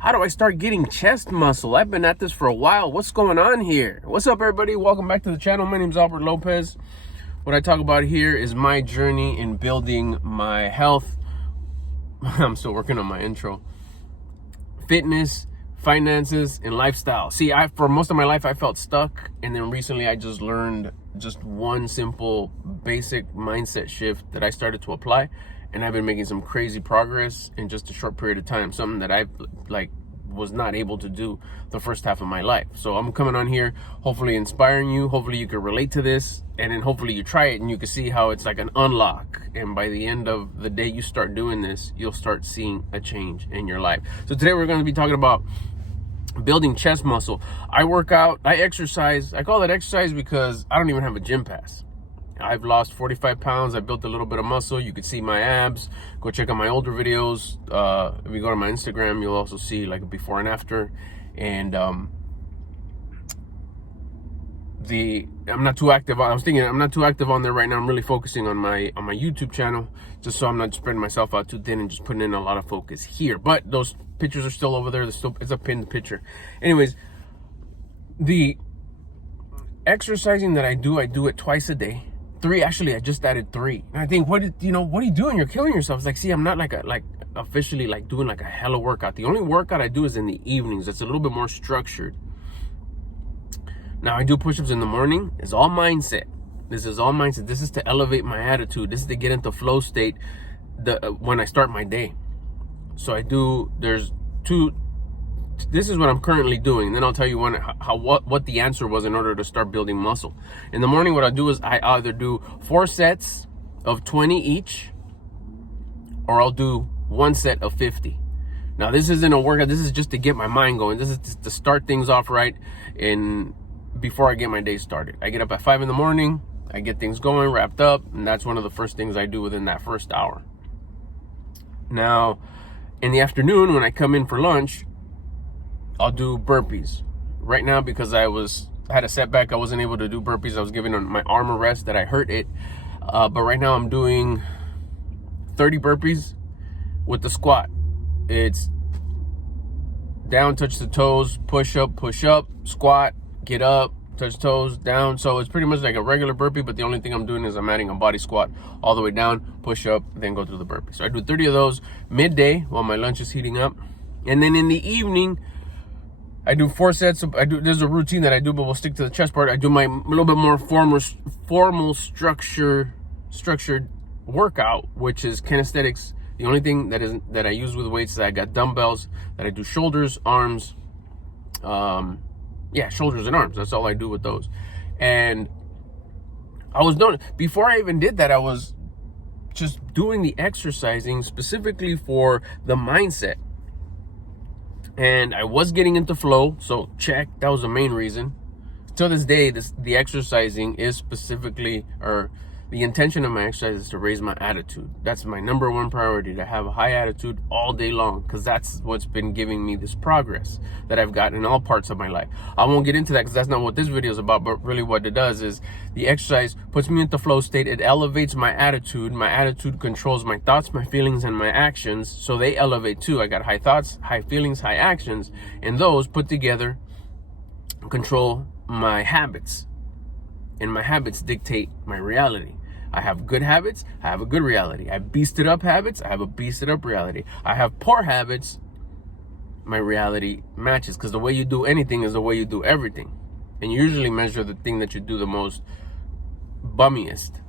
How do I start getting chest muscle? I've been at this for a while. What's going on here? What's up, everybody? Welcome back to the channel. My name is Albert Lopez. What I talk about here is my journey in building my health. I'm still working on my intro. Fitness, finances, and lifestyle. See, for most of my life, I felt stuck. And then recently, I just learned just one simple, basic mindset shift that I started to apply. And I've been making some crazy progress in just a short period of time. Something that I was not able to do the first half of my life. So I'm coming on here, hopefully inspiring you. Hopefully you can relate to this, and then hopefully you try it and you can see how it's like an unlock. And by the end of the day you start doing this, you'll start seeing a change in your life. So today we're going to be talking about building chest muscle. I work out, I exercise. I call it exercise because I don't even have a gym pass. I've lost 45 pounds. I built a little bit of muscle. You can see my abs. Go check out my older videos. If you go to my Instagram, you'll also see like a before and after. And I'm not too active. I was thinking I'm not too active on there right now. I'm really focusing on my YouTube channel, just so I'm not spreading myself out too thin and just putting in a lot of focus here. But those pictures are still over there. It's a pinned picture. Anyways, the exercising that I do it twice a day. 3, actually, I just added 3. And I think, what are you doing? You're killing yourself. It's like, see, I'm not officially doing like a hella workout. The only workout I do is in the evenings. It's a little bit more structured. Now, I do push-ups in the morning. It's all mindset. This is all mindset. This is to elevate my attitude. This is to get into flow state when I start my day. So this is what I'm currently doing. Then I'll tell you what the answer was in order to start building muscle. In the morning, what I do is I either do 4 sets of 20 each, or I'll do 1 set of 50. Now, this isn't a workout. This is just to get my mind going. This is to start things off right and before I get my day started. I get up at 5 in the morning. I get things going, wrapped up, and that's one of the first things I do within that first hour. Now, in the afternoon, when I come in for lunch, I'll do burpees. Right now, because I had a setback, I wasn't able to do burpees. I was giving my arm a rest that I hurt it. But right now I'm doing 30 burpees with the squat. It's down, touch the toes, push up, squat, get up, touch toes, down. So it's pretty much like a regular burpee, but the only thing I'm doing is I'm adding a body squat all the way down, push up, then go through the burpee. So I do 30 of those midday while my lunch is heating up. And then in the evening, I do 4 sets. There's a routine that I do, but we'll stick to the chest part. I do my little bit more formal structured workout, which is kinesthetics. The only thing that I use with weights is I got dumbbells that I do shoulders, arms. Shoulders and arms. That's all I do with those. And before I even did that, I was just doing the exercising specifically for the mindset. And I was getting into flow, so check, that was the main reason. To this day, the exercising is specifically, or the intention of my exercise is to raise my attitude. That's my number one priority, to have a high attitude all day long, because that's what's been giving me this progress that I've got in all parts of my life. I won't get into that because that's not what this video is about, but really what it does is the exercise puts me into flow state. It elevates my attitude. My attitude controls my thoughts, my feelings, and my actions, so they elevate too. I got high thoughts, high feelings, high actions, and those put together control my habits. And my habits dictate my reality. I have good habits, I have a good reality. I have beasted up habits, I have a beasted up reality. I have poor habits, my reality matches. Because the way you do anything is the way you do everything. And you usually measure the thing that you do the most bummiest.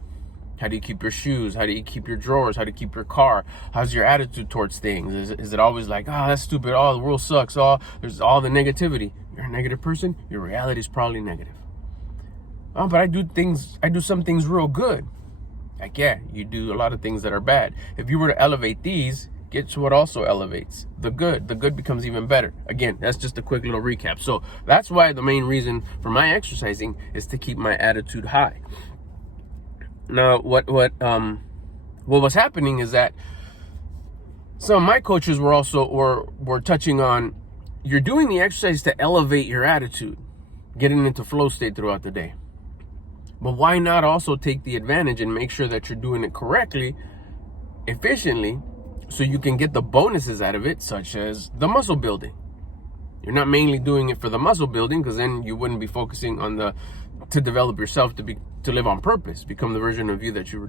How do you keep your shoes? How do you keep your drawers? How do you keep your car? How's your attitude towards things? Is it always like, oh, that's stupid, oh, the world sucks, oh, there's all the negativity. You're a negative person, your reality is probably negative. Oh, but I do some things real good. Like, yeah, you do a lot of things that are bad. If you were to elevate these, guess what also elevates? The good. The good becomes even better. Again, that's just a quick little recap. So that's why the main reason for my exercising is to keep my attitude high. Now, what was happening is that some of my coaches were touching on, you're doing the exercise to elevate your attitude, getting into flow state throughout the day. But why not also take the advantage and make sure that you're doing it correctly, efficiently, so you can get the bonuses out of it, such as the muscle building. You're not mainly doing it for the muscle building, because then you wouldn't be focusing on to develop yourself to live on purpose, become the version of you that you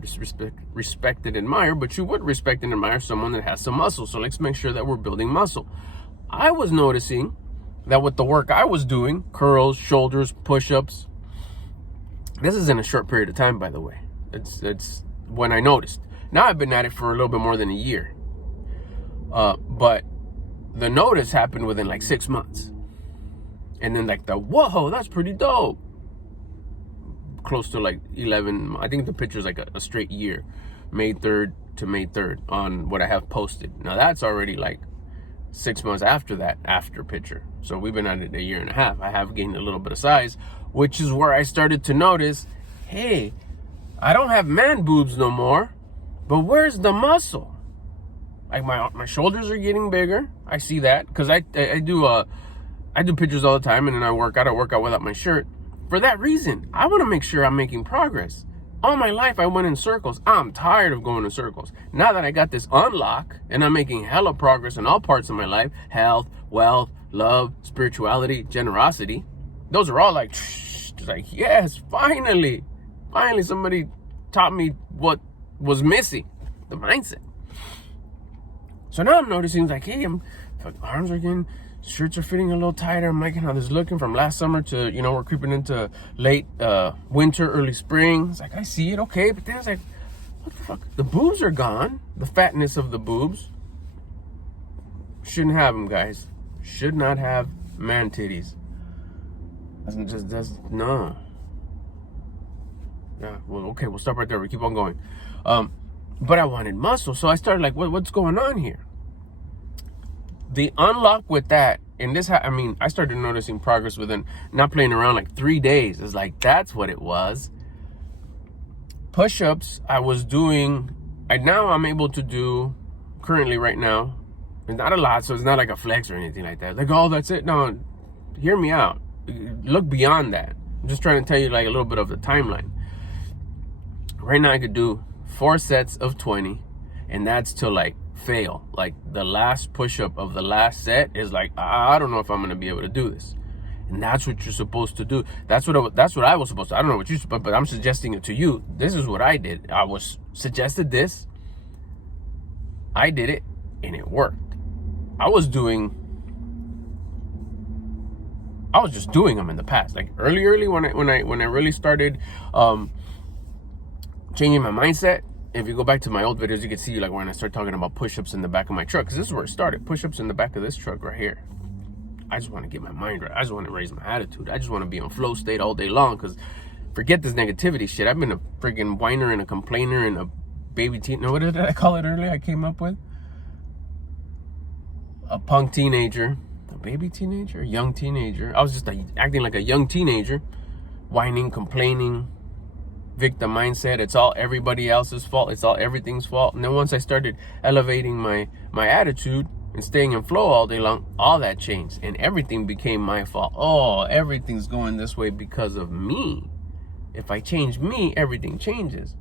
respect and admire. But you would respect and admire someone that has some muscle. So let's make sure that we're building muscle. I was noticing that with the work I was doing, curls, shoulders, push-ups, this is in a short period of time, by the way. It's when I noticed. Now I've been at it for a little bit more than a year. But the notice happened within like 6 months. And then like whoa, that's pretty dope. Close to like 11, I think the picture's like a straight year. May 3rd to May 3rd on what I have posted. Now that's already like 6 months after that, after picture. So we've been at it a year and a half. I have gained a little bit of size, which is where I started to notice, hey, I don't have man boobs no more, but where's the muscle? Like my shoulders are getting bigger. I see that because I do pictures all the time, and then I work out without my shirt. For that reason, I want to make sure I'm making progress. All my life I went in circles. I'm tired of going in circles. Now that I got this unlock and I'm making hella progress in all parts of my life, health, wealth, love, spirituality, generosity, those are all like yes, finally somebody taught me what was missing, the mindset. So now I'm noticing like, hey, arms are getting, shirts are fitting a little tighter. I'm liking how this is looking from last summer to, we're creeping into late winter, early spring. It's like, I see it, okay. But then it's like, what the fuck? The boobs are gone. The fatness of the boobs. Shouldn't have them, guys. Should not have man titties. No. Yeah, well, okay, we'll stop right there. We keep on going. But I wanted muscle. So I started like, what's going on here? The unlock with that, and I started noticing progress within not playing around like 3 days. It's like, that's what it was. Push-ups, I was doing, now I'm able to do, currently right now, it's not a lot, so it's not like a flex or anything like that. Like, oh, that's it. No, hear me out. Look beyond that. I'm just trying to tell you like a little bit of the timeline. Right now I could do 4 sets of 20, and that's to like fail. Like the last push-up of the last set is like, I don't know if I'm gonna be able to do this. And that's what you're supposed to do. That's what I was supposed to. I don't know what you're supposed to, but I'm suggesting it to you. This is what I did. I was suggested this. I did it, and it worked. I was just doing them in the past. Like early when I really started changing my mindset. If you go back to my old videos, you can see like when I start talking about push-ups in the back of my truck, because this is where it started. Push-ups in the back of this truck right here. I just want to get my mind right. I just want to raise my attitude. I just want to be on flow state all day long, because forget this negativity shit. I've been a freaking whiner and a complainer and a baby teen. No, what did I call it earlier? I came up with a punk teenager, a baby teenager, a young teenager. I was just like acting like a young teenager, whining, complaining, victim mindset. It's all everybody else's fault. It's all everything's fault. And then once I started elevating my attitude and staying in flow all day long, all that changed and everything became my fault. Oh, everything's going this way because of me. If I change me, everything changes.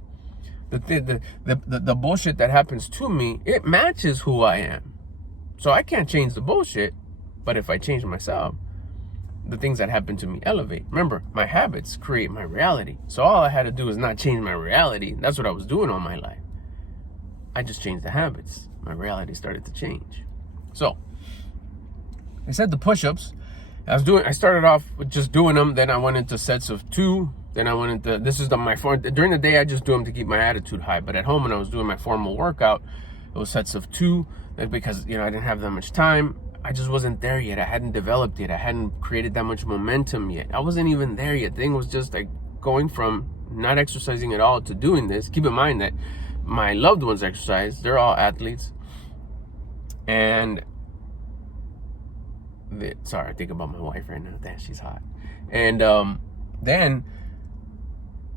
The bullshit that happens to me, it matches who I am. So I can't change the bullshit, but if I change myself, the things that happen to me elevate. Remember, my habits create my reality. So all I had to do is not change my reality. That's what I was doing all my life. I just changed the habits. My reality started to change. So I said the push-ups. I started off with just doing them. Then I went into sets of 2. Then I went into, during the day, I just do them to keep my attitude high. But at home, when I was doing my formal workout, it was sets of 2. Because, I didn't have that much time. I just wasn't there yet. I hadn't developed yet. I hadn't created that much momentum yet. I wasn't even there yet. The thing was just like going from not exercising at all to doing this. Keep in mind that my loved ones exercise. They're all athletes. And sorry, I think about my wife right now. Damn, she's hot. And then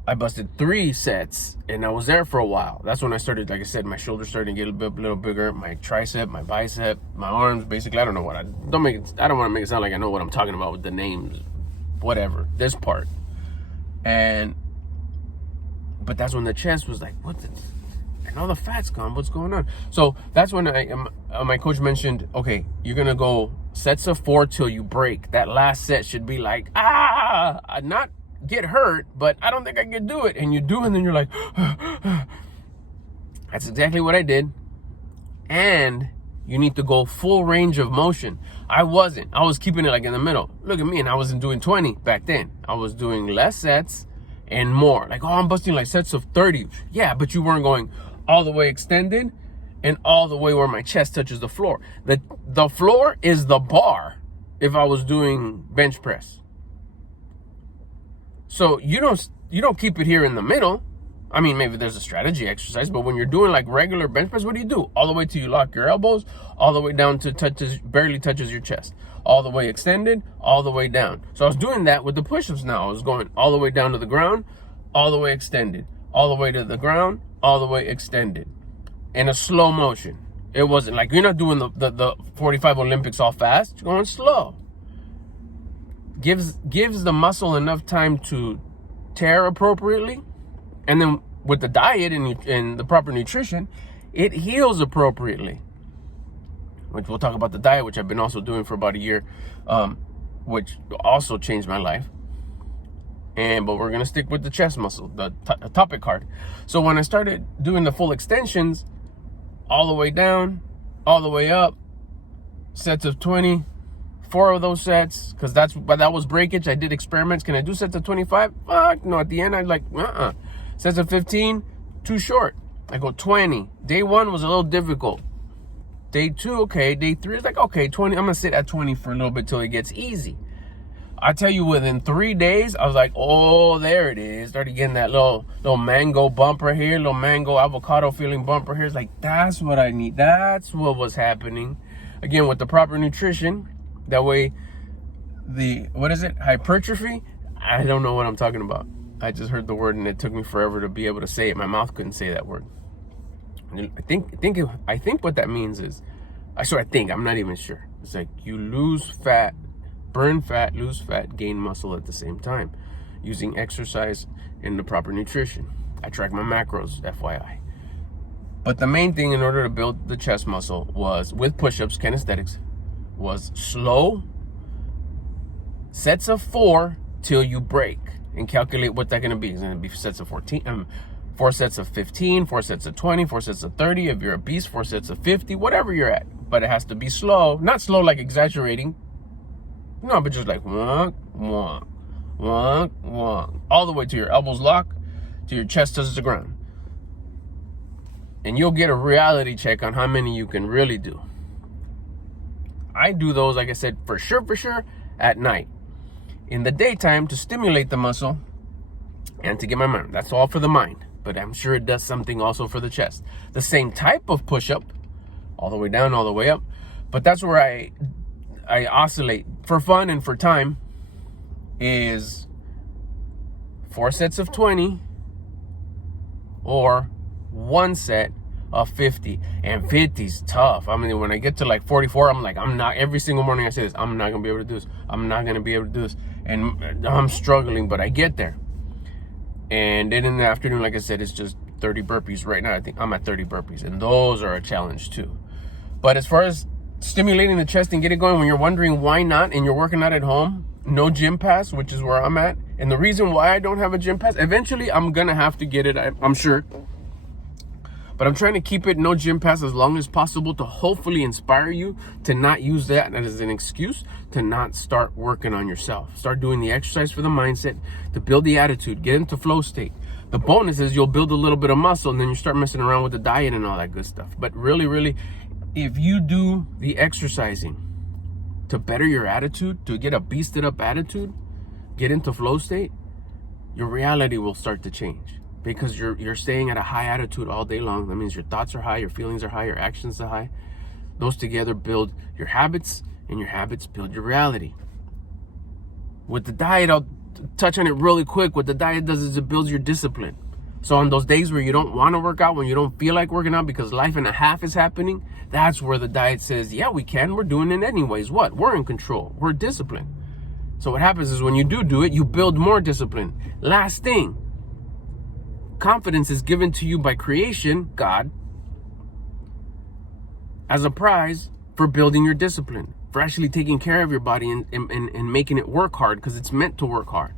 I busted 3 sets, and I was there for a while. That's when I started, like I said, my shoulders started to get a little bigger. My tricep, my bicep, my arms. Basically, I don't know what I don't want to make it sound like I know what I'm talking about with the names, whatever. This part, but that's when the chest was like, what? and all the fat's gone. What's going on? So that's when my coach mentioned, okay, you're gonna go sets of 4 till you break. That last set should be like, not get hurt, but I don't think I can do it. And you do, and then you're like, that's exactly what I did. And you need to go full range of motion. I wasn't. I was keeping it like in the middle. Look at me, and I wasn't doing 20 back then. I was doing less sets and more. Like, oh, I'm busting like sets of 30. Yeah, but you weren't going all the way extended and all the way where my chest touches the floor. The floor is the bar if I was doing bench press. So you don't keep it here in the middle. I mean, maybe there's a strategy exercise, but when you're doing like regular bench press, what do? All the way till you lock your elbows, all the way down to barely touches your chest, all the way extended, all the way down. So I was doing that with the push-ups now. I was going all the way down to the ground, all the way extended, all the way to the ground, all the way extended, in a slow motion. It wasn't like, you're not doing the 45 Olympics all fast. You're going slow. Gives the muscle enough time to tear appropriately. And then with the diet and the proper nutrition, it heals appropriately. Which we'll talk about the diet, which I've been also doing for about a year, which also changed my life. But we're gonna stick with the chest muscle, the topic card. So when I started doing the full extensions, all the way down, all the way up, sets of 20, 4 of those sets, because that was breakage. I did experiments. Can I do sets of 25? Fuck no. At the end, I'm like, Sets of 15, too short. I go 20. Day 1 was a little difficult. Day 2, okay. Day 3 is like, okay, 20. I'm gonna sit at 20 for a little bit till it gets easy. I tell you, within 3 days, I was like, oh, there it is. Started getting that little mango bumper here, little mango avocado feeling bumper here. It's like, that's what I need. That's what was happening. Again, with the proper nutrition. That way, hypertrophy? I don't know what I'm talking about. I just heard the word and it took me forever to be able to say it. My mouth couldn't say that word. I think what that means is, I'm not even sure. It's like you lose fat, burn fat, lose fat, gain muscle at the same time, using exercise and the proper nutrition. I track my macros, FYI. But the main thing in order to build the chest muscle was, with push-ups, kinesthetics, was slow sets of 4 till you break. And calculate what that's going to be. It's going to be sets of 14, 4 sets of 15, 4 sets of 20, 4 sets of 30. If you're a beast, 4 sets of 50, whatever you're at. But it has to be slow. Not slow like exaggerating. No, but just like one, all the way to your elbows lock, to your chest touches the ground. And you'll get a reality check on how many you can really do. I do those, like I said, for sure, at night. In the daytime to stimulate the muscle and to get my mind. That's all for the mind, but I'm sure it does something also for the chest. The same type of push-up, all the way down, all the way up, but that's where I oscillate for fun and for time, is 4 sets of 20 or 1 set of 50. And 50's tough. I mean, when I get to like 44, I'm like, every single morning I say this, I'm not gonna be able to do this. I'm not gonna be able to do this. And I'm struggling, but I get there. And then in the afternoon, like I said, it's just 30 burpees. Right now, I think I'm at 30 burpees, and those are a challenge too. But as far as stimulating the chest and get it going, when you're wondering why not, and you're working out at home, no gym pass, which is where I'm at. And the reason why I don't have a gym pass, eventually I'm gonna have to get it, I'm sure. But I'm trying to keep it no gym pass as long as possible to hopefully inspire you to not use that as an excuse to not start working on yourself. Start doing the exercise for the mindset, to build the attitude, get into flow state. The bonus is you'll build a little bit of muscle, and then you start messing around with the diet and all that good stuff. But really, if you do the exercising to better your attitude, to get a beasted up attitude, get into flow state, your reality will start to change. Because you're staying at a high attitude all day long. That means your thoughts are high, your feelings are high, your actions are high. Those together build your habits, and your habits build your reality. With the diet, I'll touch on it really quick. What the diet does is it builds your discipline. So on those days where you don't want to work out, when you don't feel like working out because life and a half is happening, that's where the diet says, yeah, we can. We're doing it anyways. What? We're in control. We're disciplined. So what happens is when you do it, you build more discipline. Last thing, confidence is given to you by creation, God, as a prize for building your discipline, for actually taking care of your body and making it work hard, because it's meant to work hard.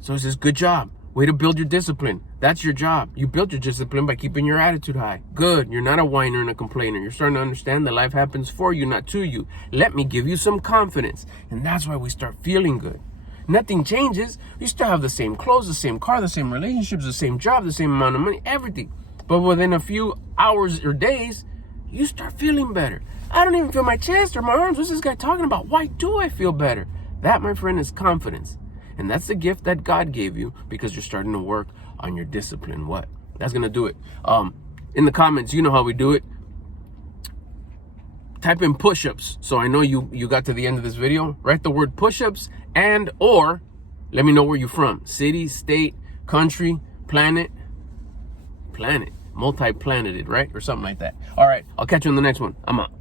So it says, good job. Way to build your discipline. That's your job. You build your discipline by keeping your attitude high. Good. You're not a whiner and a complainer. You're starting to understand that life happens for you, not to you. Let me give you some confidence. And that's why we start feeling good. Nothing changes. You still have the same clothes, the same car, the same relationships, the same job, the same amount of money, everything. But within a few hours or days, you start feeling better. I don't even feel my chest or my arms. What's this guy talking about? Why do I feel better? That, my friend, is confidence. And that's the gift that God gave you because you're starting to work on your discipline. What? That's going to do it. In the comments, you know how we do it. Type in push-ups. So I know you got to the end of this video. Write the word push-ups and or let me know where you're from. City, state, country, planet. Multi-planeted, right? Or something like that. All right. I'll catch you in the next one. I'm out.